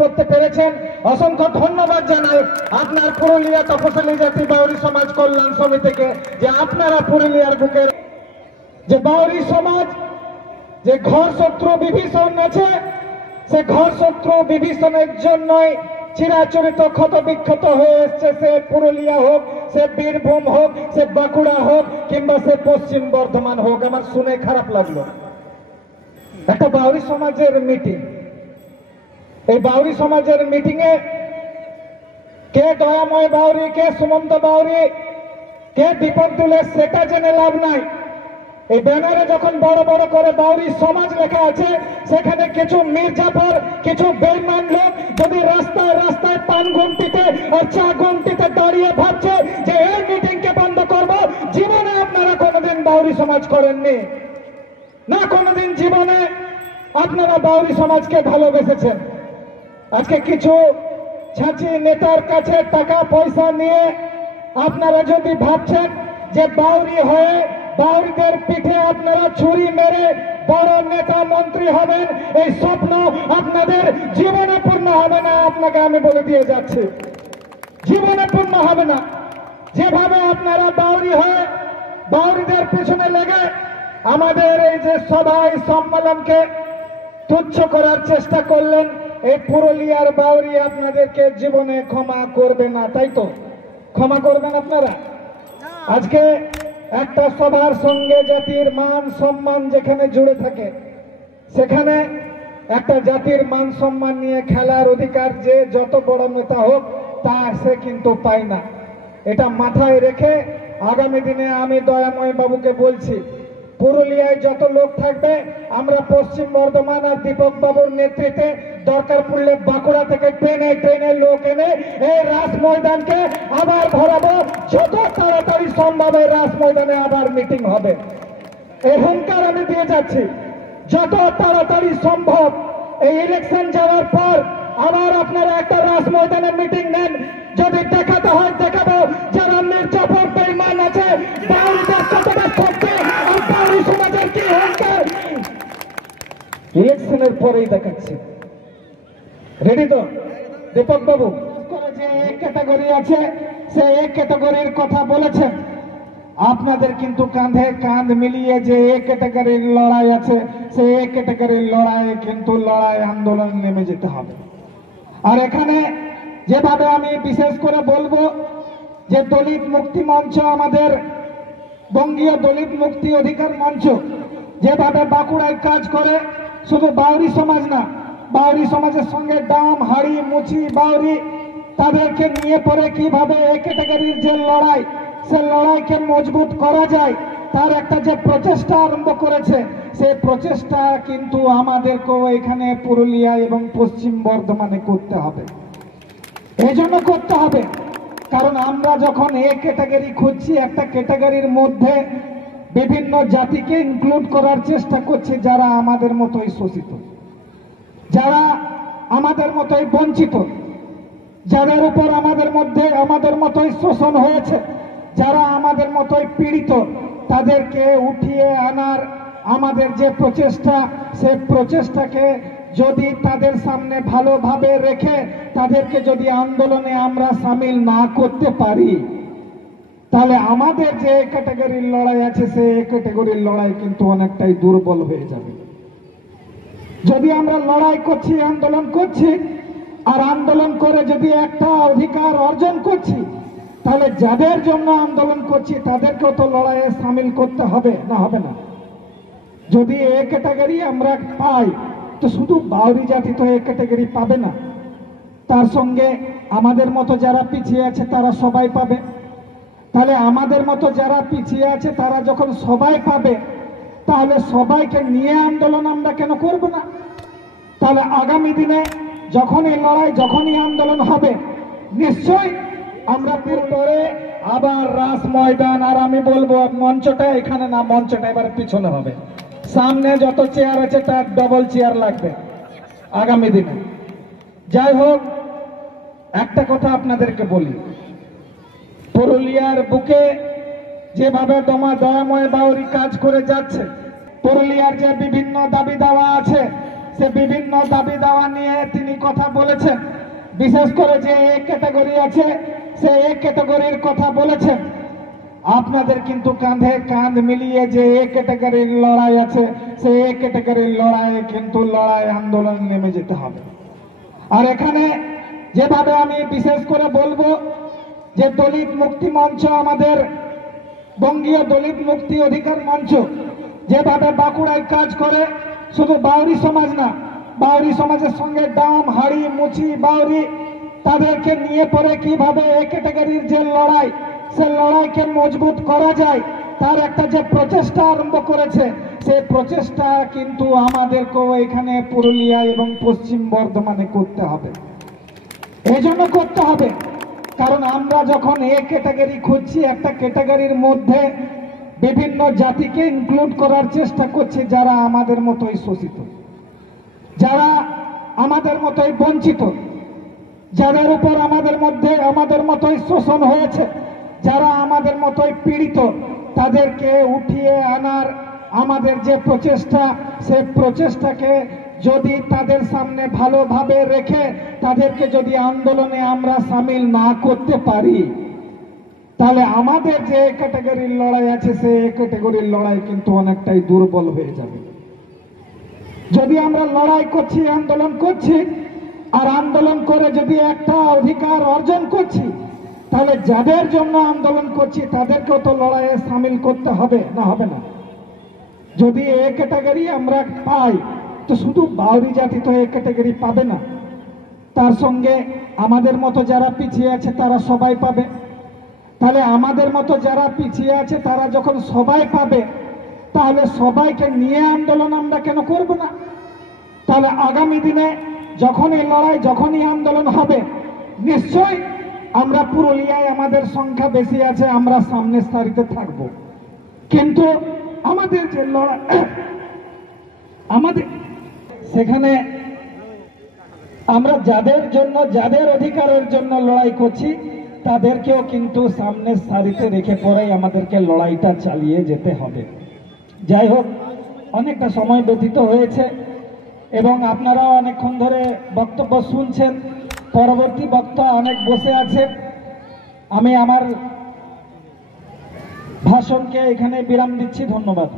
করতে পেরেছেন, অসংখ্য ধন্যবাদ জানাই আপনার পুরুলিয়া তপশিলি জাতি বাউরি সমাজ কল্যাণ সমিতিকে, যে আপনারা পুরুলিয়ার বুকে যে বাউরি সমাজ যে ঘর শত্রু বিভীষণ আছে, সে ঘর শত্রু বিভীষণের জন্যই চিরাচরিত ক্ষত বিক্ষত হয়ে এসছে। সে পুরুলিয়া হোক, সে বীরভূম হোক, সে বাঁকুড়া হোক, কিংবা সে পশ্চিম বর্ধমান হোক। আমার শুনে খারাপ লাগলো, একটা বাউরি সমাজের মিটিং, এই বাউরি সমাজের মিটিং এ কে দয়াময় বাউরি, কে সুমন্ত বাউরি, কে দীপক দুলে, সেটা জেনে লাভ নাই। এই ব্যানারে যখন বড় বড় করে বাউরি সমাজ লেখা আছে, সেখানে কিছু মির্জাফর, কিছু বেঈমান লোক যদি রাস্তায় রাস্তায় পান গুমটিতে আর চা গুমটিতে দাঁড়িয়ে ভাবছে যে এই মিটিংকে বন্ধ করব, জীবনে আপনারা কোনোদিন বাউরি সমাজ করেননি না, কোনোদিন জীবনে আপনারা বাউরি সমাজকে ভালোবেসেছেন। আজকে কিছু ছাঁচি নেতার কাছে টাকা পয়সা নিয়ে আপনারা যদি ভাবছেন যে বাউরি হয়ে বাউরিদের পিঠে আপনারা ছুরি মেরে বড় নেতা মন্ত্রী হবেন, এই স্বপ্ন আপনাদের জীবনে পূর্ণ হবে না। আপনাকে আমি বলে দিয়ে যাচ্ছি, জীবনে পূর্ণ হবে না। যেভাবে আপনারা বাউরি হয়ে বাউরিদের পিছনে লেগে আমাদের এই যে সভায় সম্মেলনকে তুচ্ছ করার চেষ্টা করলেন, এই পুরুলিয়ার বাউরি আপনাদেরকে জীবনে ক্ষমা করবে না। তাই তো ক্ষমা করবেন আপনারা? আজকে একটা সবার সঙ্গে জাতির মান সম্মান যেখানে জুড়ে থাকে, সেখানে একটা জাতির মান সম্মান নিয়ে খেলার অধিকার যে যত বড় নেতা হোক তা সে কিন্তু পায় না। এটা মাথায় রেখে আগামী দিনে আমি দয়াময় বাবুকে বলছি, পুরুলিয়ায় যত লোক থাকবে আমরা পশ্চিম বর্ধমান আর দীপক বাবুর নেতৃত্বে দরকার পড়লে বাঁকুড়া থেকে ট্রেনে ট্রেনে লোক এনে এই রাস ময়দানকে আবার ভরাবো। যত তাড়াতাড়ি সম্ভব এই রাস ময়দানে আবার মিটিং হবে, এই হুঙ্কার আমি দিয়ে যাচ্ছি। যত তাড়াতাড়ি সম্ভব এই ইলেকশন যাওয়ার পর আবার আপনারা একটা রাস ময়দানে মিটিং নেন। যদি দেখাতে হয় দেখাবো, যারা মির্জাফর বেঈমান আছে বাউরিদের কতটা শক্তি আর বাউরি সমাজের কি হুঙ্কার ইলেকশনের পরেই দেখাচ্ছি। রেডি তো দীপক বাবু? যে এক ক্যাটাগরি আছে, সে এক ক্যাটাগরির কথা বলেছেন। আপনাদের কিন্তু কাঁধে কাঁধ মিলিয়ে যে এক ক্যাটাগরির লড়াই আছে, সে এক ক্যাটাগরির লড়াই কিন্তু লড়াই আন্দোলন নেমে যেতে হবে। আর এখানে যেভাবে আমি বিশেষ করে বলবো যে দলিত মুক্তি মঞ্চ, আমাদের বঙ্গীয় দলিত মুক্তি অধিকার মঞ্চ যেভাবে বাঁকুড়ায় কাজ করে, শুধু বাউরি সমাজ না, বাউরি সমাজের সঙ্গে ডাম হাড়ি মুচি বাউরি তাদেরকে নিয়ে পরে কিভাবে এক ক্যাটাগরির যে লড়াই, সে লড়াইকে মজবুত করা যায় তার একটা যে প্রচেষ্টা আরম্ভ করেছে, সেই প্রচেষ্টা কিন্তু আমাদেরকেও এখানে পুরুলিয়া এবং পশ্চিম বর্ধমানে করতে হবে। এই জন্য করতে হবে কারণ আমরা যখন এক ক্যাটাগরি খুঁজছি, একটা ক্যাটাগরির মধ্যে বিভিন্ন জাতিকে ইনক্লুড করার চেষ্টা করছি, যারা আমাদের মতোই শোষিত, যারা আমাদের মতোই বঞ্চিত, যাদের উপর আমাদের মতোই শোষণ হয়েছে, যারা আমাদের মতোই পীড়িত, তাদেরকে উঠিয়ে আনার আমাদের যে প্রচেষ্টা, সে প্রচেষ্টাকে যদি তাদের সামনে ভালোভাবে রেখে তাদেরকে যদি আন্দোলনে আমরা সামিল না করতে পারি, তাহলে আমাদের যে ক্যাটাগরির লড়াই আছে, সে ক্যাটাগরির লড়াই কিন্তু অনেকটাই দুর্বল হয়ে যাবে। যদি আমরা লড়াই করছি, আন্দোলন করছি, আর আন্দোলন করে যদি একটা অধিকার অর্জন করছি, তাহলে যাদের জন্য আন্দোলন করছি তাদেরকেও তো লড়াইয়ে সামিল করতে হবে, না হবে না? যদি এ ক্যাটাগরি আমরা পাই, তো শুধু বাউরি জাতি তো এ ক্যাটাগরি পাবে না, তার সঙ্গে আমাদের মতো যারা পিছিয়ে আছে তারা সবাই পাবে। তাহলে আমাদের মতো যারা পিছিয়ে আছে তারা যখন সবাই পাবে, তাহলে সবাইকে নিয়ে আন্দোলন আমরা কেন করব না? তাহলে আগামী দিনে যখন এই লড়াই, যখনই আন্দোলন হবে, নিশ্চয়ই আমরা পরে আবার রাস ময়দান, আর আমি বলবো মঞ্চটা এখানে না, মঞ্চটা এবার পিছনে হবে। সামনে যত চেয়ার আছে তার ডবল চেয়ার লাগবে আগামী দিনে। যাই হোক, একটা কথা আপনাদেরকে বলি, পুরুলিয়ার বুকে যেভাবে দয়াময় বাউরি কাজ করে যাচ্ছে, পুরুলিয়ার যে বিভিন্ন দাবি দাওয়া আছে, সে বিভিন্ন দাবি দাওয়া নিয়ে তিনি কথা বলেছেন। বিশেষ করে যে এ ক্যাটাগরি আছে, সে এ ক্যাটাগরির কথা বলেছেন। আপনাদের কিন্তু কাঁধে কাঁধ মিলিয়ে যে এ ক্যাটাগরির লড়াই আছে, সে এ ক্যাটাগরির লড়াইয়ে কিন্তু আন্দোলন নেমে যেতে হবে। আর এখানে যেভাবে আমি বিশেষ করে বলবো যে দলিত মুক্তি মঞ্চ, আমাদের বঙ্গীয় দলিত মুক্তি অধিকার মঞ্চ যেভাবে বাঁকুড়ায় কাজ করে, শুধু বাউরি সমাজ না, বাউরি সমাজের সঙ্গে ডাম, হাড়ি, মুচি, বাউরি তাদেরকে নিয়ে পরে কিভাবে এ ক্যাটাগরির যে লড়াই, সে লড়াইকে মজবুত করা যায়, তার একটা যে প্রচেষ্টা আরম্ভ করেছে, সেই প্রচেষ্টা কিন্তু আমাদেরকেও এখানে পুরুলিয়া এবং পশ্চিম বর্ধমানে করতে হবে। এই জন্য করতে হবে কারণ আমরা যখন এ ক্যাটাগরি খুঁজছি, একটা ক্যাটাগরির মধ্যে বিভিন্ন জাতিকে ইনক্লুড করার চেষ্টা করছি, যারা আমাদের মতোই শোষিত, যারা আমাদের মতোই বঞ্চিত, যাদের উপর আমাদের মতোই শোষণ হয়েছে, যারা আমাদের মতোই পীড়িত, তাদেরকে উঠিয়ে আনার আমাদের যে প্রচেষ্টা, সে প্রচেষ্টাকে যদি তাদের সামনে ভালোভাবে রেখে তাদেরকে যদি আন্দোলনে আমরা সামিল না করতে পারি, তাহলে আমাদের যে ক্যাটাগরির লড়াই আছে, সে ক্যাটাগরির লড়াই কিন্তু অনেকটাই দুর্বল হয়ে যাবে। যদি আমরা লড়াই করছি, আন্দোলন করছি, আর আন্দোলন করে যদি একটা অধিকার অর্জন করছি, তাহলে যাদের জন্য আন্দোলন করছি তাদেরকেও তো লড়াইয়ে সামিল করতে হবে, না হবে না? যদি এ ক্যাটাগরি আমরা পাই, তো শুধু বাউরি জাতি তো এ ক্যাটাগরি পাবে না, তার সঙ্গে আমাদের মতো যারা পিছিয়ে আছে তারা সবাই পাবে। তাহলে আমাদের মতো যারা পিছিয়ে আছে তারা যখন সবাই পাবে, তাহলে সবাইকে নিয়ে আন্দোলন আমরা কেন করব না? তাহলে আগামী দিনে যখনই লড়াই, যখনই আন্দোলন হবে, নিশ্চয় আমরা পুরুলিয়ায় আমাদের সংখ্যা বেশি আছে, আমরা সামনের সারিতে থাকব। কিন্তু আমাদের যে লড়াই, আমাদের সেখানে আমরা যাদের জন্য, যাদের অধিকারের জন্য লড়াই করছি, তাদেরকেও কিন্তু সামনের সারিতে রেখে পরেই আমাদেরকে লড়াইটা চালিয়ে যেতে হবে। যাই হোক, অনেকটা সময় ব্যতীত হয়েছে এবং আপনারা অনেকক্ষণ ধরে বক্তব্য শুনছেন। পরবর্তী বক্তা অনেক বসে আছে। আমি আমার ভাষণকে এখানে বিরাম দিচ্ছি। ধন্যবাদ।